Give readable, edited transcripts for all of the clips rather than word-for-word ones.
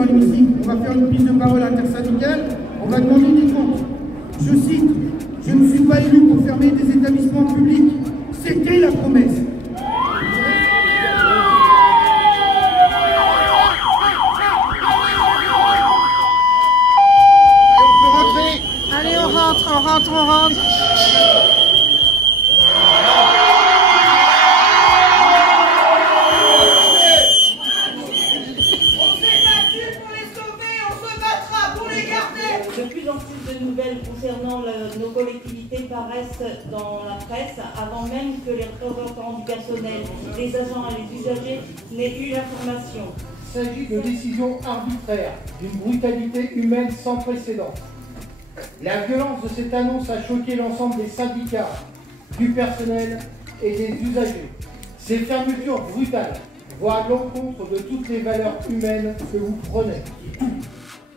dans l'hémicycle, on va faire une prise de parole intersyndicale, on va demander des comptes. Je cite, « Je ne suis pas élu pour fermer des établissements publics. » C'était la promesse. Allez, on rentre. De plus en plus de nouvelles concernant nos collectivités paraissent dans la presse avant même que les représentants du personnel, les agents et les usagers n'aient eu l'information. Il s'agit de décisions arbitraires, d'une brutalité humaine sans précédent. La violence de cette annonce a choqué l'ensemble des syndicats, du personnel et des usagers. Ces fermetures brutales vont à l'encontre de toutes les valeurs humaines que vous prenez.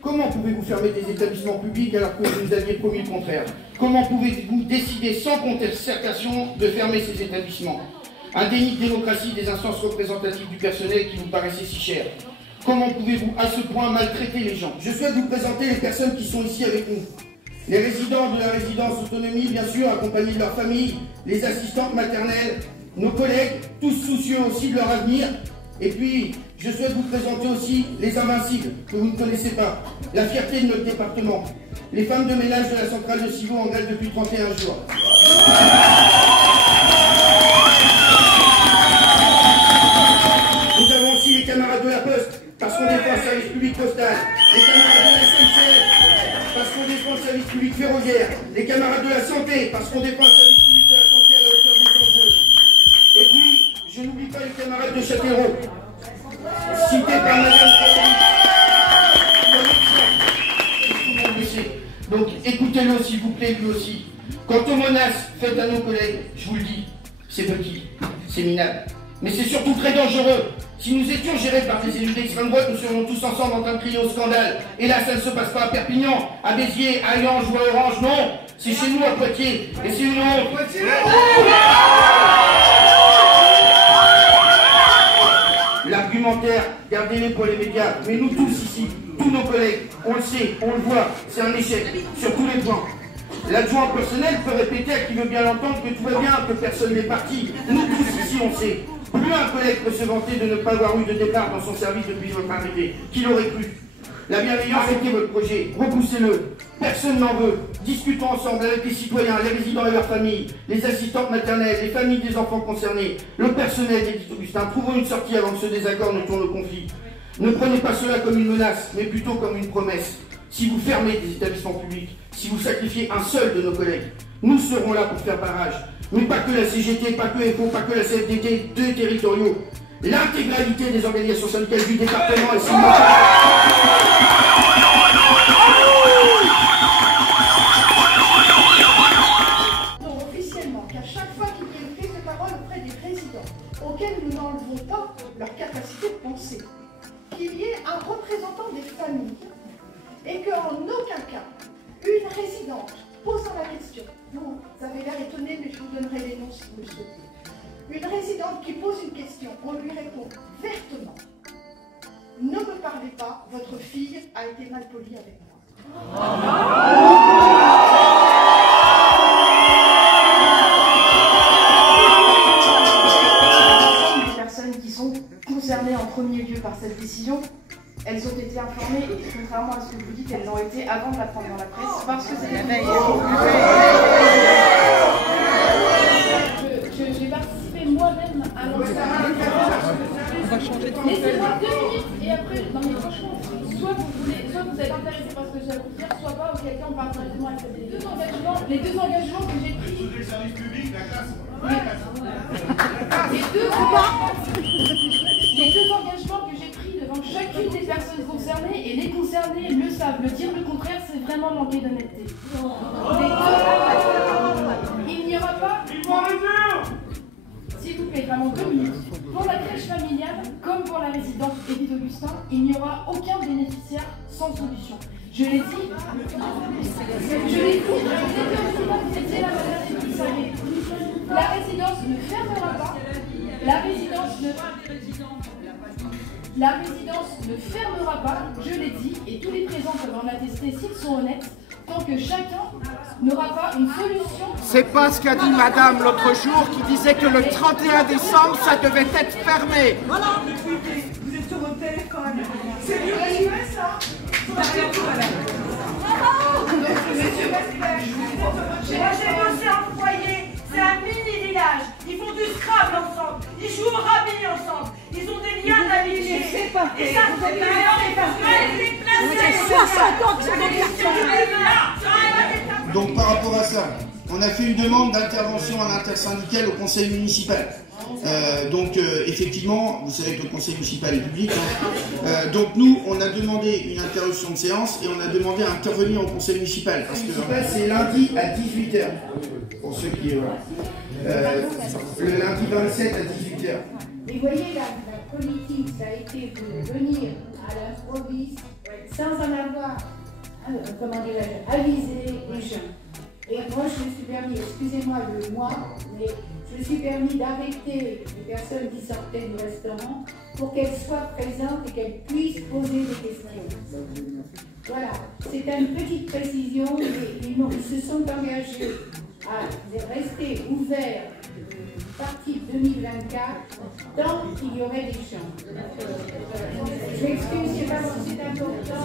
Comment pouvez-vous fermer des établissements publics alors que vous aviez promis le contraire? Comment pouvez-vous décider sans concertation de fermer ces établissements? Un déni de démocratie des instances représentatives du personnel qui vous paraissait si cher. Comment pouvez-vous à ce point maltraiter les gens? Je souhaite vous présenter les personnes qui sont ici avec nous. Les résidents de la résidence autonomie, bien sûr, accompagnés de leur famille, les assistantes maternelles, nos collègues, tous soucieux aussi de leur avenir. Et puis, je souhaite vous présenter aussi les invincibles, que vous ne connaissez pas, la fierté de notre département, les femmes de ménage de la centrale de Civaux en grève depuis 31 jours. Nous avons aussi les camarades de la Poste, parce qu'on défend le service public postal, les camarades de la SNCF, parce qu'on défend le service public ferroviaire, les camarades de la santé, parce qu'on défend le service public de la santé à la hauteur des enjeux. Et puis, je n'oublie pas les camarades de Châtellerault, cités par Madame Castelli. Donc écoutez-le s'il vous plaît, lui aussi. Quant aux menaces faites à nos collègues, je vous le dis, c'est petit, c'est minable. Mais c'est surtout très dangereux. Si nous étions gérés par des élus d'extrême droite, nous serions tous ensemble en train de crier au scandale. Et là, ça ne se passe pas à Perpignan, à Béziers, à Yange ou à Orange, non. C'est chez nous à Poitiers. Et c'est une honte. L'argumentaire, gardez-le pour les médias. Mais nous tous ici, tous nos collègues, on le sait, on le voit, c'est un échec, sur tous les plans. L'adjoint personnel peut répéter à qui veut bien l'entendre que tout va bien, que personne n'est parti. Nous tous ici, on sait. Plus un collègue peut se vanter de ne pas avoir eu de départ dans son service depuis votre arrivée. Qui l'aurait cru? La bienveillance était votre projet. Repoussez-le. Personne n'en veut. Discutons ensemble avec les citoyens, les résidents et leurs familles, les assistantes maternelles, les familles des enfants concernés, le personnel d'Édith Augustin. Trouvons une sortie avant que ce désaccord ne tourne au conflit. Ne prenez pas cela comme une menace, mais plutôt comme une promesse. Si vous fermez des établissements publics, si vous sacrifiez un seul de nos collègues, nous serons là pour faire barrage. Mais pas que la CGT, pas que FO, pas que la CFDT, deux territoriaux. L'intégralité des organisations syndicales du département est officiellement qu'à chaque fois qu'il y ait une prise de parole auprès des présidents, auxquels nous n'enlevons pas leur capacité de penser, qu'il y ait un représentant des familles et qu'en aucun cas, une résidente posant la question, vous avez l'air étonné, mais je vous donnerai les noms si vous le souhaitez. Une résidente qui pose une question, on lui répond vertement. Ne me parlez pas, votre fille a été mal polie avec moi. Les personnes qui sont concernées en premier lieu par cette décision, elles ont été informées, et contrairement à ce que vous dites, elles l'ont été avant de l'apprendre dans la presse, parce que c'est la veille. J'ai participé moi-même à l'entretien. Laissez-moi 2 minutes et après, non mais franchement, soit vous êtes intéressé par ce que j'ai à vous dire, soit pas, auquel cas on part directement à les deux engagements que j'ai pris. Le service public, la classe. Les deux engagements que j'ai pris devant chacune des personnes concernées, et les concernés le savent, le dire le contraire, c'est vraiment manquer d'honnêteté. Il n'y aura pas... S'il vous plaît, vraiment 2 minutes. Pour la crèche familiale, comme pour la résidence Édith Augustin, il n'y aura aucun bénéficiaire sans solution. Je l'ai dit, vous étiez la madame et vous le savez. La résidence ne fermera pas, la résidence la résidence ne fermera pas, je l'ai dit, et tous les présents peuvent en attester s'ils sont honnêtes, tant que chacun n'aura pas une solution. C'est pas ce qu'a dit madame l'autre jour qui disait que le 31 décembre, ça devait être fermé. Voilà. Vous êtes sur votre téléphone. C'est mieux résumé ça. Monsieur Vesper, moi j'ai bossé en foyer. C'est un mini-village. Ils font du Scrabble ensemble. Ils jouent au rami ensemble. Ils ont des liens d'amitié. Et ça, c'est pas Vous êtes 60 ans qui sont dans le quartier. Donc par rapport à ça, on a fait une demande d'intervention à l'intersyndicale au conseil municipal. Effectivement, vous savez que le conseil municipal est public. Donc nous, on a demandé une interruption de séance et on a demandé à intervenir au conseil municipal. Parce que c'est lundi à 18h. Pour ceux qui... le lundi 27 à 18h. Et voyez, la politique, ça a été de venir à l'improviste sans en avoir, avisé les gens. Et moi, je me suis permis, excusez-moi le moi, mais je me suis permis d'arrêter les personnes qui sortaient du restaurant pour qu'elles soient présentes et qu'elles puissent poser des questions. Voilà, c'est une petite précision, ils se sont engagés à rester ouverts à partir de 2024 tant qu'il y aurait des champs. Je m'excuse, je ne sais pas si c'est important.